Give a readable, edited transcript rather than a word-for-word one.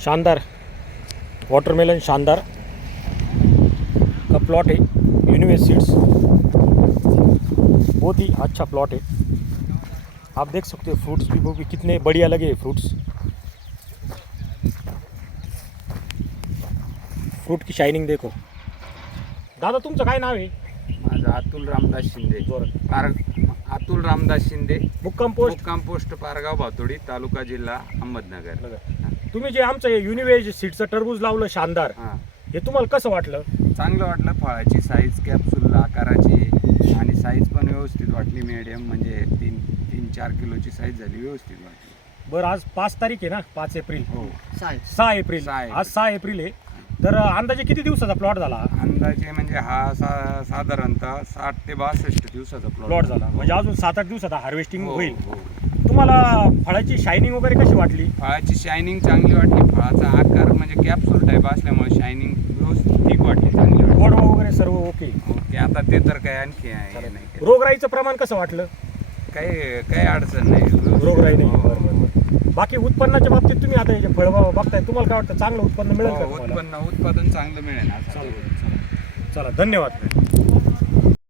शानदार वाटरमेलन शानदार का प्लॉट है। यूनिवर्स सीड्स बहुत ही अच्छा प्लॉट है। आप देख सकते हो फ्रूट्स भी वो भी कितने बढ़िया लगे फ्रूट्स। फ्रूट की शाइनिंग देखो। दादा तुमचं काय नाव आहे? माझं अतुल रामदास शिंदे. अतुल रामदास शिंदे, मुक्काम पोस्ट मुक्काम पोस्ट पारगाव भातोडी, तालुका जिल्हा अहमदनगर. तुम्ही जे आमचं युनिवेज सीडचं टरबूज लावलं शानदार, हां, हे तुम्हाला कसं वाटलं? चांगलं वाटलं. फळाची साईज कॅप्सूल आकाराची आणि साईज पण व्यवस्थित वाटली. मीडियम म्हणजे 3-4 किलोची साईज झाली, व्यवस्थित वाटली. बरं आज 5 तारीख आहे ना, 5 एप्रिल. हो, 6 एप्रिल 6 एप्रिल. आज 6 एप्रिल आहे. तर अंदाजे किती दिवसाचा प्लॉट झाला? अंदाजे म्हणजे हा साधारणतः 60 ते 62 दिवसाचा प्लॉट झाला म्हणजे अजून 7-8 दिवसात हार्वेस्टिंग हो, होईल. हो. तुम्हाला फळाची शायनिंग वगैरे कशी वाटली? फळाची शायनिंग चांगली वाटली. फळाचा आकार म्हणजे कॅप्सूल टाईप असल्यामुळे शायनिंग व्यवस्थित ठीक वाटली, चांगली वाटली. गोडवा वगैरे सर्व ओके. ओके, आता ते तर काय आणखी आहे नाही. रोगराईचं प्रमाण कसं वाटलं? काही अडचण नाही, व्यवस्थित. रोगराई नाही. हो, बरं बरं बरं. बाकी उत्पन्नाच्या बाबतीत तुम्ही आता हे जे फळबाग बघताय, तुम्हाला काय वाटतं चांगलं उत्पन्न मिळेल का हो, तुम्हाला? उत्पन्न चांगलं मिळेल असं. चला धन्यवाद.